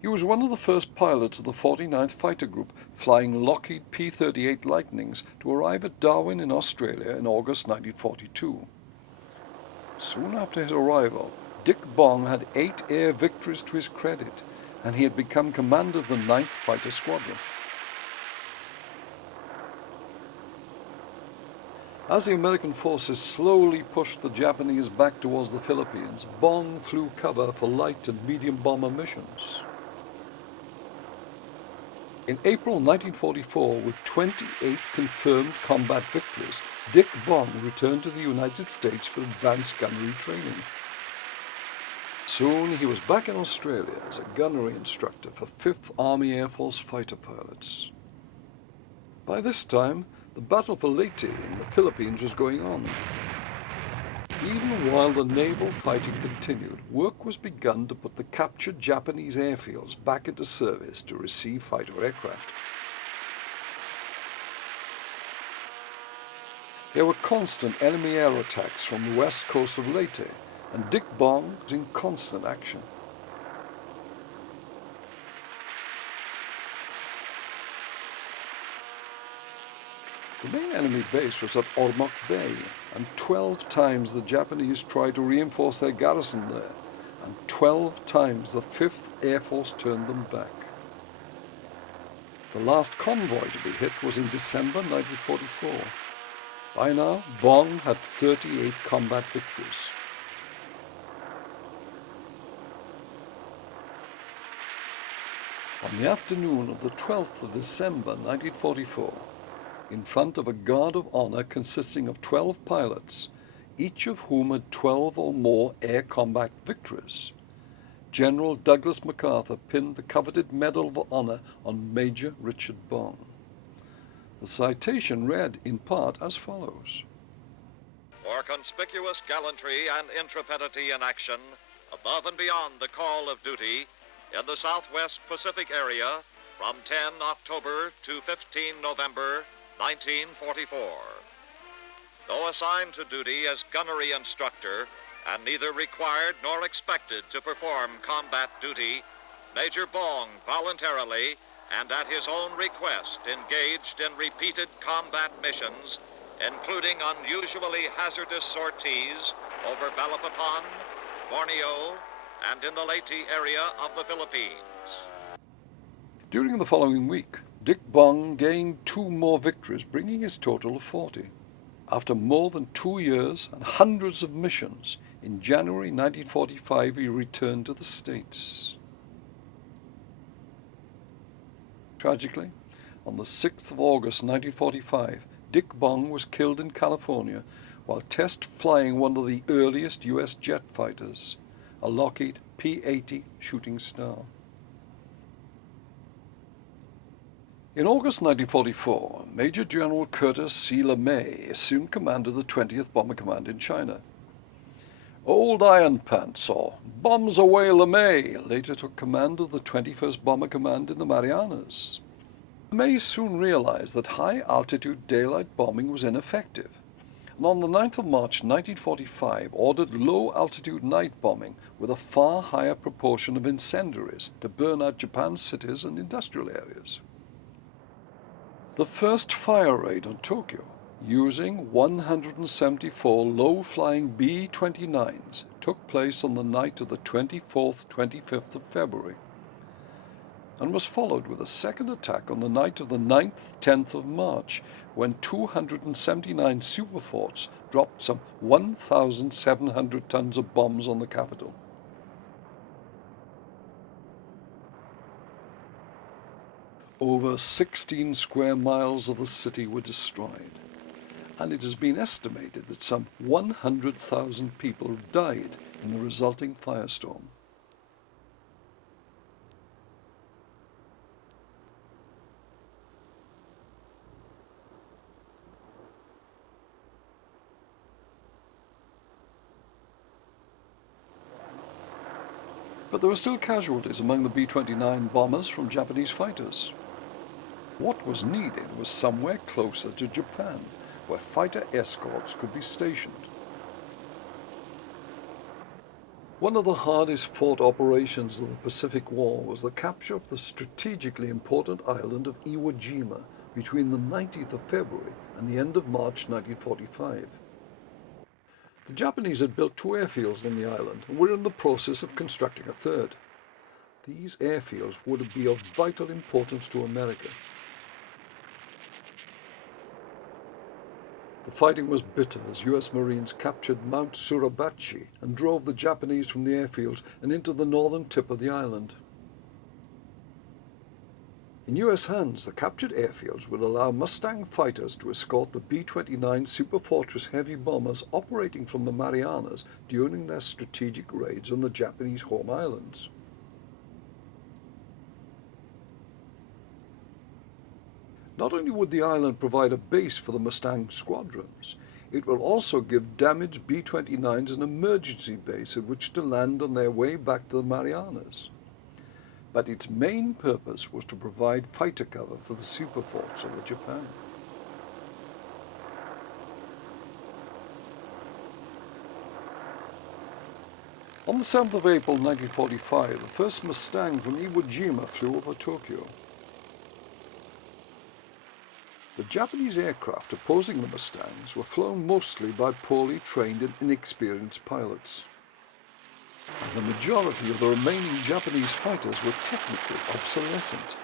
He was one of the first pilots of the 49th Fighter Group, flying Lockheed P-38 Lightnings to arrive at Darwin in Australia in August 1942. Soon after his arrival, Dick Bong had 8 air victories to his credit, and he had become commander of the 9th Fighter Squadron. As the American forces slowly pushed the Japanese back towards the Philippines, Bong flew cover for light and medium bomber missions. In April 1944, with 28 confirmed combat victories, Dick Bong returned to the United States for advanced gunnery training. Soon he was back in Australia as a gunnery instructor for 5th Army Air Force fighter pilots. By this time, the battle for Leyte in the Philippines was going on. Even while the naval fighting continued, work was begun to put the captured Japanese airfields back into service to receive fighter aircraft. There were constant enemy air attacks from the west coast of Leyte, and Dick Bong was in constant action. The main enemy base was at Ormoc Bay, and 12 times the Japanese tried to reinforce their garrison there, and 12 times the 5th Air Force turned them back. The last convoy to be hit was in December 1944. By now, Bong had 38 combat victories. On the afternoon of the 12th of December 1944, in front of a guard of honor consisting of 12 pilots, each of whom had 12 or more air combat victories, General Douglas MacArthur pinned the coveted Medal of Honor on Major Richard Bong. The citation read in part as follows: For conspicuous gallantry and intrepidity in action, above and beyond the call of duty, in the Southwest Pacific area, from 10 October to 15 November 1944. Though assigned to duty as gunnery instructor, and neither required nor expected to perform combat duty, Major Bong voluntarily and at his own request engaged in repeated combat missions, including unusually hazardous sorties over Balikpapan, Borneo, and in the Leyte area of the Philippines. During the following week, Dick Bong gained 2 more victories, bringing his total of 40. After more than 2 years and hundreds of missions, in January 1945 he returned to the States. Tragically, on the 6th of August 1945, Dick Bong was killed in California while test flying one of the earliest U.S. jet fighters, a Lockheed P-80 Shooting Star. In August 1944, Major General Curtis C. LeMay assumed command of the 20th Bomber Command in China. Old Iron Pants, or Bombs Away LeMay, later took command of the 21st Bomber Command in the Marianas. LeMay soon realized that high-altitude daylight bombing was ineffective, and on the 9th of March 1945 ordered low-altitude night bombing with a far higher proportion of incendiaries to burn out Japan's cities and industrial areas. The first fire raid on Tokyo, using 174 low-flying B-29s, took place on the night of the 24th-25th of February, and was followed with a second attack on the night of the 9th-10th of March, when 279 superforts dropped some 1,700 tons of bombs on the capital. Over 16 square miles of the city were destroyed, and it has been estimated that some 100,000 people died in the resulting firestorm. But there were still casualties among the B-29 bombers from Japanese fighters. What was needed was somewhere closer to Japan, where fighter escorts could be stationed. One of the hardest fought operations of the Pacific War was the capture of the strategically important island of Iwo Jima between the 19th of February and the end of March 1945. The Japanese had built 2 airfields on the island and were in the process of constructing a third. These airfields would be of vital importance to America. The fighting was bitter as U.S. Marines captured Mount Suribachi and drove the Japanese from the airfields and into the northern tip of the island. In U.S. hands, the captured airfields would allow Mustang fighters to escort the B-29 Superfortress heavy bombers operating from the Marianas during their strategic raids on the Japanese home islands. Not only would the island provide a base for the Mustang squadrons, it will also give damaged B-29s an emergency base at which to land on their way back to the Marianas. But its main purpose was to provide fighter cover for the superforts over Japan. On the 7th of April 1945, the first Mustang from Iwo Jima flew over Tokyo. The Japanese aircraft opposing the Mustangs were flown mostly by poorly trained and inexperienced pilots, and the majority of the remaining Japanese fighters were technically obsolescent.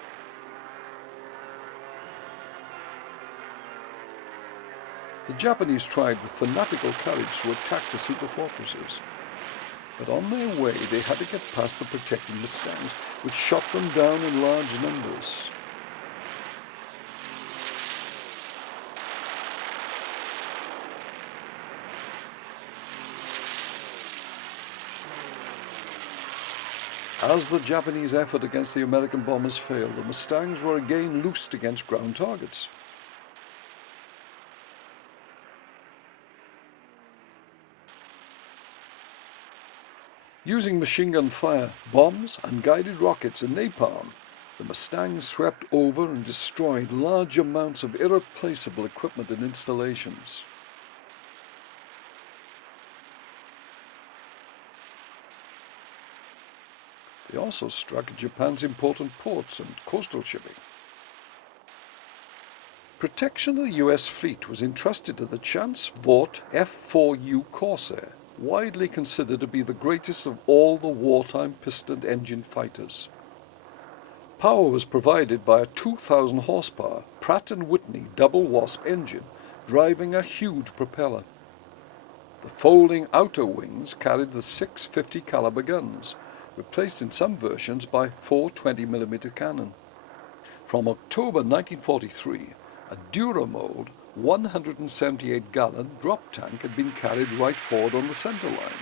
The Japanese tried with fanatical courage to attack the superfortresses, but on their way they had to get past the protecting Mustangs, which shot them down in large numbers. As the Japanese effort against the American bombers failed, the Mustangs were again loosed against ground targets. Using machine gun fire, bombs, unguided rockets and napalm, the Mustangs swept over and destroyed large amounts of irreplaceable equipment and installations. They also struck Japan's important ports and coastal shipping. Protection of the U.S. fleet was entrusted to the chance-bought F-4U Corsair, widely considered to be the greatest of all the wartime piston-engine fighters. Power was provided by a 2,000 horsepower Pratt & Whitney double Wasp engine, driving a huge propeller. The folding outer wings carried the 650 caliber guns, replaced in some versions by 4 20mm cannon. From October 1943, a Duramold 178-gallon drop tank had been carried right forward on the center line.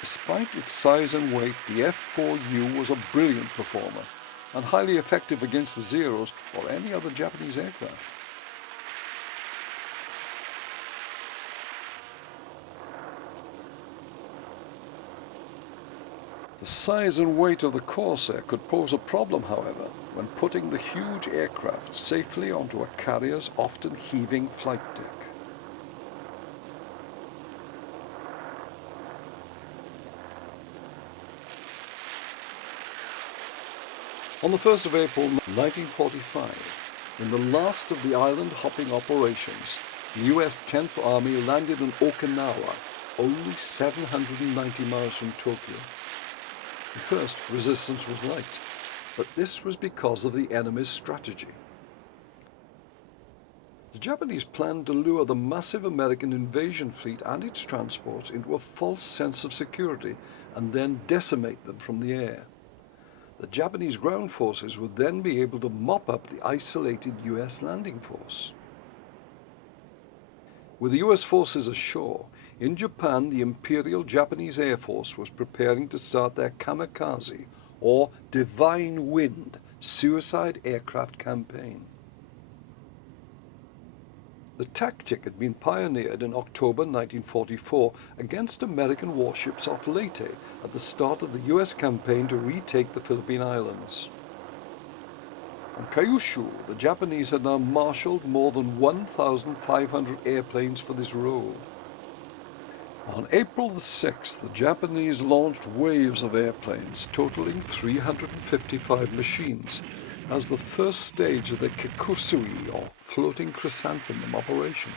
Despite its size and weight, the F-4U was a brilliant performer and highly effective against the Zeros or any other Japanese aircraft. The size and weight of the Corsair could pose a problem, however, when putting the huge aircraft safely onto a carrier's often heaving flight deck. On the 1st of April 1945, in the last of the island-hopping operations, the U.S. 10th Army landed in Okinawa, only 790 miles from Tokyo. At first, resistance was light, but this was because of the enemy's strategy. The Japanese planned to lure the massive American invasion fleet and its transports into a false sense of security and then decimate them from the air. The Japanese ground forces would then be able to mop up the isolated U.S. landing force. With the U.S. forces ashore, in Japan, the Imperial Japanese Air Force was preparing to start their kamikaze, or Divine Wind, suicide aircraft campaign. The tactic had been pioneered in October 1944 against American warships off Leyte at the start of the U.S. campaign to retake the Philippine Islands. On Kyushu, the Japanese had now marshaled more than 1,500 airplanes for this role. On April the 6th, the Japanese launched waves of airplanes totaling 355 machines as the first stage of the Kikusui, or floating chrysanthemum operation.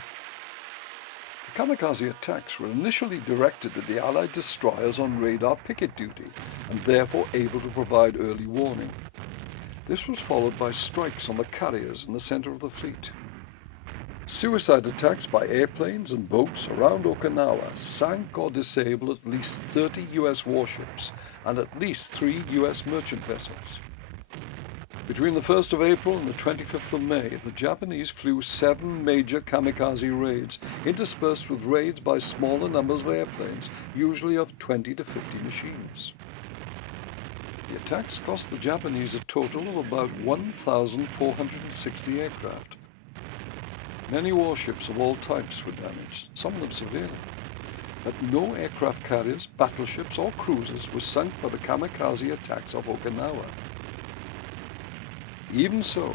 The kamikaze attacks were initially directed at the Allied destroyers on radar picket duty and therefore able to provide early warning. This was followed by strikes on the carriers in the center of the fleet. Suicide attacks by airplanes and boats around Okinawa sank or disabled at least 30 U.S. warships and at least 3 U.S. merchant vessels. Between the 1st of April and the 25th of May, the Japanese flew 7 major kamikaze raids, interspersed with raids by smaller numbers of airplanes, usually of 20 to 50 machines. The attacks cost the Japanese a total of about 1,460 aircraft. Many warships of all types were damaged, some of them severely, but no aircraft carriers, battleships or cruisers were sunk by the kamikaze attacks off Okinawa. Even so,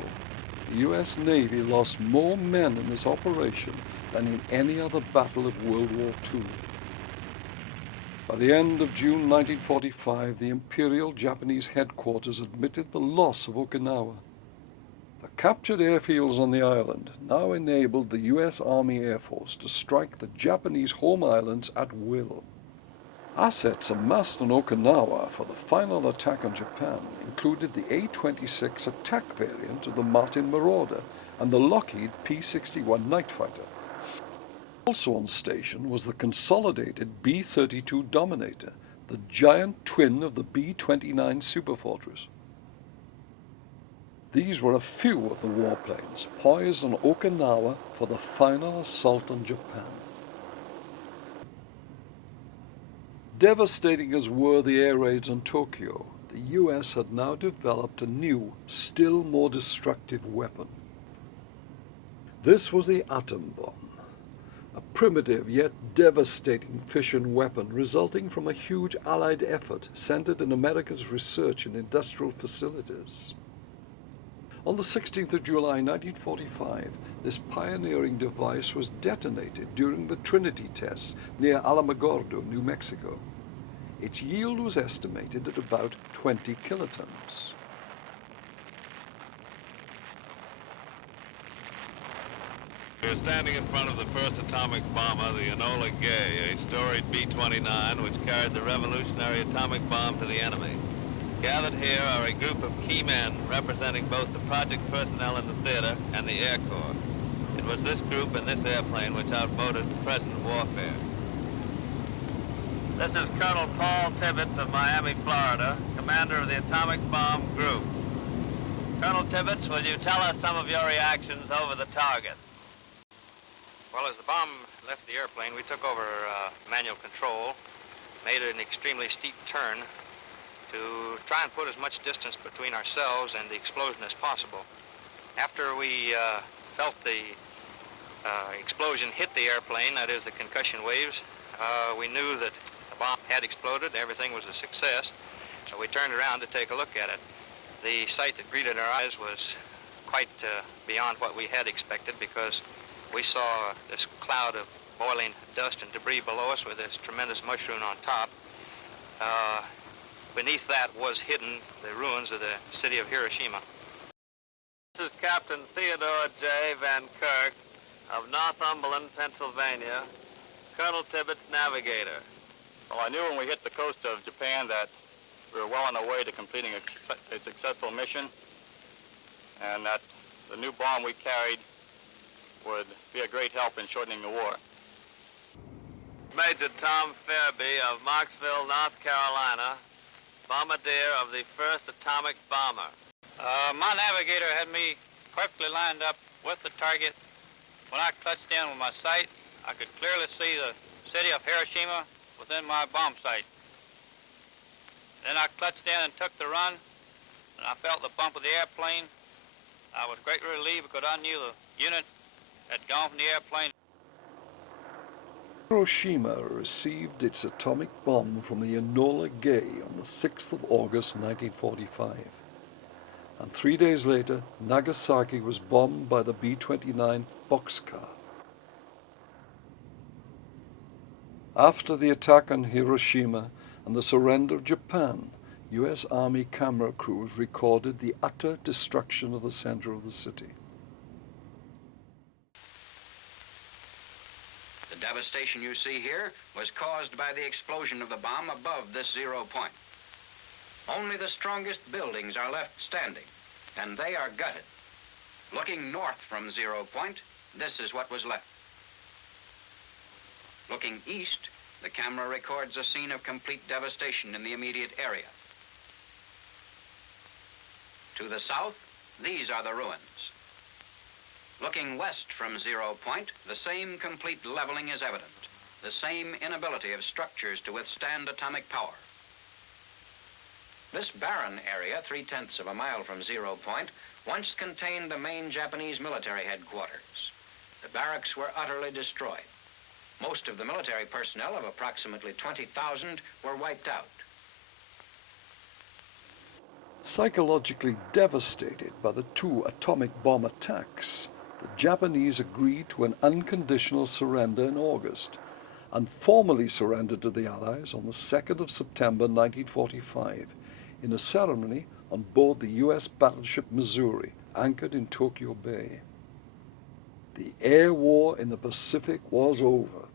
the U.S. Navy lost more men in this operation than in any other battle of World War II. By the end of June 1945, the Imperial Japanese headquarters admitted the loss of Okinawa. The captured airfields on the island now enabled the U.S. Army Air Force to strike the Japanese home islands at will. Assets amassed on Okinawa for the final attack on Japan included the A-26 attack variant of the Martin Marauder and the Lockheed P-61 Night Fighter. Also on station was the consolidated B-32 Dominator, the giant twin of the B-29 Superfortress. These were a few of the warplanes poised on Okinawa for the final assault on Japan. Devastating as were the air raids on Tokyo, the US had now developed a new, still more destructive weapon. This was the atom bomb, a primitive yet devastating fission weapon resulting from a huge Allied effort centered in America's research and industrial facilities. On the 16th of July 1945, this pioneering device was detonated during the Trinity test near Alamogordo, New Mexico. Its yield was estimated at about 20 kilotons. We're standing in front of the first atomic bomber, the Enola Gay, a storied B-29 which carried the revolutionary atomic bomb to the enemy. Gathered here are a group of key men representing both the project personnel in the theater and the Air Corps. It was this group and this airplane which outvoted the present warfare. This is Colonel Paul Tibbets of Miami, Florida, commander of the atomic bomb group. Colonel Tibbets, will you tell us some of your reactions over the target? Well, as the bomb left the airplane, we took over manual control, made an extremely steep turn to try and put as much distance between ourselves and the explosion as possible. After we felt the explosion hit the airplane, that is the concussion waves, we knew that the bomb had exploded, everything was a success, so we turned around to take a look at it. The sight that greeted our eyes was quite beyond what we had expected, because we saw this cloud of boiling dust and debris below us with this tremendous mushroom on top. Beneath that was hidden the ruins of the city of Hiroshima. This is Captain Theodore J. Van Kirk of Northumberland, Pennsylvania, Colonel Tibbets' navigator. Well, I knew when we hit the coast of Japan that we were well on our way to completing a successful mission, and that the new bomb we carried would be a great help in shortening the war. Major Tom Fairby of Marksville, North Carolina, bombardier of the first atomic bomber. My navigator had me perfectly lined up with the target. When I clutched in with my sight, I could clearly see the city of Hiroshima within my bomb sight. Then I clutched in and took the run, and I felt the bump of the airplane. I was greatly relieved because I knew the unit had gone from the airplane. Hiroshima received its atomic bomb from the Enola Gay on the 6th of August 1945. And 3 days later, Nagasaki was bombed by the B-29 Boxcar. After the attack on Hiroshima and the surrender of Japan, U.S. Army camera crews recorded the utter destruction of the center of the city. The devastation you see here was caused by the explosion of the bomb above this 0 point. Only the strongest buildings are left standing, and they are gutted. Looking north from 0 point, this is what was left. Looking east, the camera records a scene of complete devastation in the immediate area. To the south, these are the ruins. Looking west from 0 point, the same complete leveling is evident, the same inability of structures to withstand atomic power. This barren area, 3/10 of a mile from 0 point, once contained the main Japanese military headquarters. The barracks were utterly destroyed. Most of the military personnel of approximately 20,000 were wiped out. Psychologically devastated by the two atomic bomb attacks, the Japanese agreed to an unconditional surrender in August and formally surrendered to the Allies on the 2nd of September 1945 in a ceremony on board the U.S. battleship Missouri, anchored in Tokyo Bay. The air war in the Pacific was over.